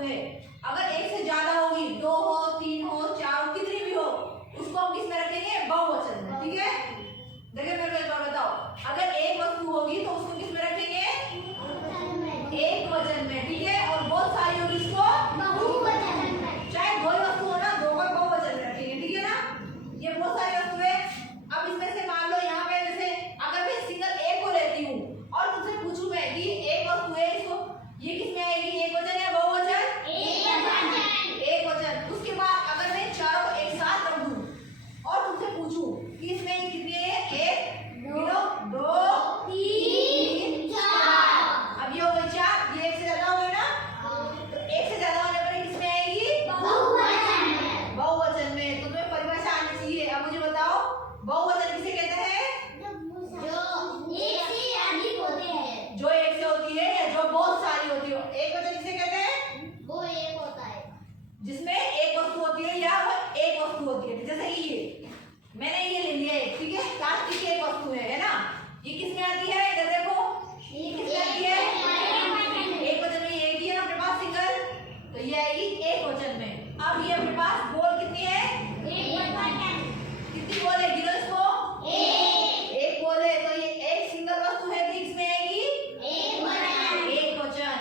वस्तु है, अगर एक से ज्यादा होगी, 2 हो, 3 हो, 4 हो, कितनी भी हो, उसको हम किस में रखेंगे? बहुवचन में। ठीक है, देखिए मेरे को एक बार बताओ, अगर एक वस्तु होगी तो उसको किस में रखेंगे? एक वचन में। ठीक है, और बहुत सारी होगी इसको बहुवचन में। चाहे दो ही वस्तु हो ना, दो का बहुवचन में रखेंगे। ठीक है ना, ये बहुत सारी वस्तु है। अब इसमें से मान लो यहाँ पे जैसे अगर मैं सिंगल एक को लेती हूँ और तुमसे पूछूं मैं कि एक वस्तु है, इसको ये किस में आएगी? एक वचन या बहुवचन? एक वचन। उसके बाद अगर मैं चारों को एक साथ रख दूं और तुमसे पूछूं कि इसमें कितनी है? 1 2 3 4। अब ये हो गए 4, ये एक से ज्यादा हो गए ना, तो एक से ज्यादा होने पर किस में आएगी? बहुवचन में। तो तुम्हें परिभाषा आनी चाहिए। अब मुझे बताओ बहुवचन किसे कहते हैं? जो एक से होती है या जो बहुत सारी होती है। एक वचन किसे कहते हैं? वो एक होता है जिसमें एक वस्तु होती है या वो एक वस्तु होती है। जैसे ये मैंने ये ले लिया है, ठीक है, प्लास्टिक की एक वस्तु है ना, ये किस में आती है? इधर देखो, ये किस में आती है? एक वचन में। ये है ना अपने पास सिंगल, तो ये आएगी एक वचन में। अब ये अपने पास गोल कितनी है? कितनी गोल है? गिनो इसको। एक गोल है, तो ये एक सिंगल वस्तु है, किसमें आएगी? एक वचन।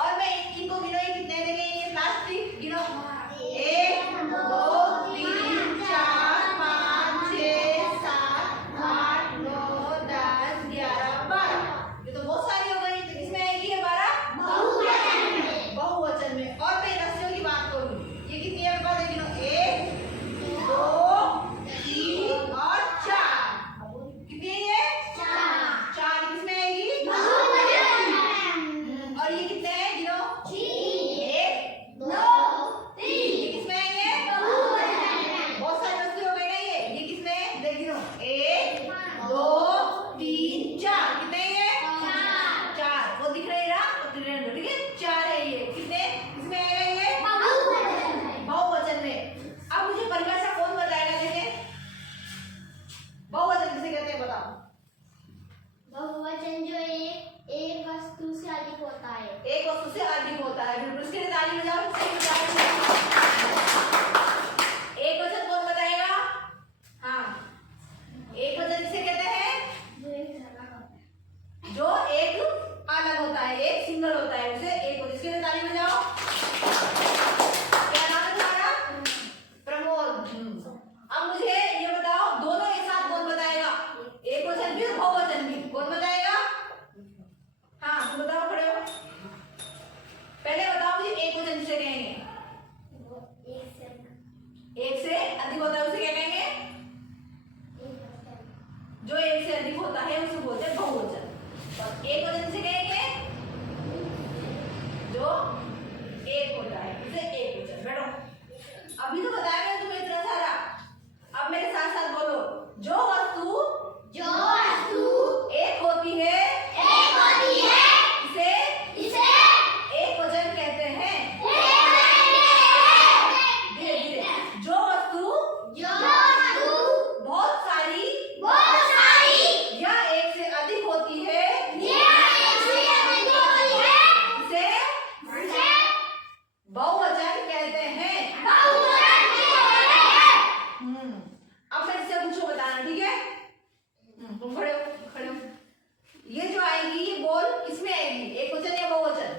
और मैं इनको गिनो, ये कितने देंगे? ये प्लास्टिक गिनो, 1 2 3 4 5 6 7 8 9 10 11 12। ये तो बहुत सारी हो गई, तो किसमें आएगी? ये 12 बहुवचन में। और मैं रस्सियों की बात करूं, ये कितनी है? बता दे गिनो, 1 2 3 और 4। कितनी है ये? 4 किसमें आएगी? और ये कितने हैं? गिनो, 1 2 3। ये किसमें आएंगे? बहुत सारी वस्तु हो गई ना ये किसमें है? देख गिनो, 1 2 3 4। कितने हैं ये? 4। वो दिख रहे हैं ना, तो ठीक है, 4 है ये। कितने किसमें आएगा ये? बहुवचन में। अब मुझे परिभाषा कौन बताएगा? देखिए बहुवचन किसे कहते हैं, बताओ। बहुवचन जो एक वस्तु से अधिक होता है। एक वस्तु से अधिक होता है, बिल्कुल। इसके लिए ताली बजाओ, सही बताया। एक वचन कौन बताएगा? हाँ, एक वचन किसे कहते हैं? जो एक अलग होता है, एक सिंगल होता है, उसे एक वचन। इसके लिए ताली बजाओ। क्या नाम है तुम्हारा? प्रमोद। अब मुझे ये बताओ, दोनों एक साथ कौन बताएगा? एक वचन भी और बहुवचन भी, कौन बताएगा? हाँ, तुम बताओ, खड़े हो। पहले बताओ मुझे एक वचन किसे कहेंगे? एक से अधिक होता है उसे क्या कहेंगे? जो एक से अधिक होता है उसे बोलते हैं बहुवचन। और एक वचन किसे कहेंगे? जो एक होता है उसे एक वचन। बैठो, अभी तो बताया मैंने तुम्हें इतना सारा। अब मेरे साथ साथ बोलो, जो वस्तु एक होती है इसे एक वचन कहते हैं। धीरे धीरे। जो वस्तु बहुत सारी या एक से अधिक होती है इसे बहुवचन कहते हैं। अब मैं इससे पूछो, बताना, ठीक है? तुम खड़े हो। ये जो आएगी, ये गोल किसमें आएगी? एक वचन या बहुवचन?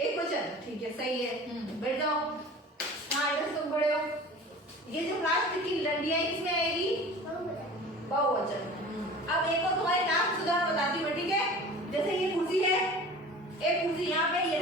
एक वचन। ठीक है, सही है। बैठ जाओ। हाँ, इधर तुम खड़े हो। ये जो प्लास्टिक की लड़ियां किसमें आएगी? बहुवचन। अब एक और तुम्हारे टास्क सुधार बताती हूँ, ठीक है? जैसे ये कुर्सी है, एक कुर्सी यहाँ पे, ये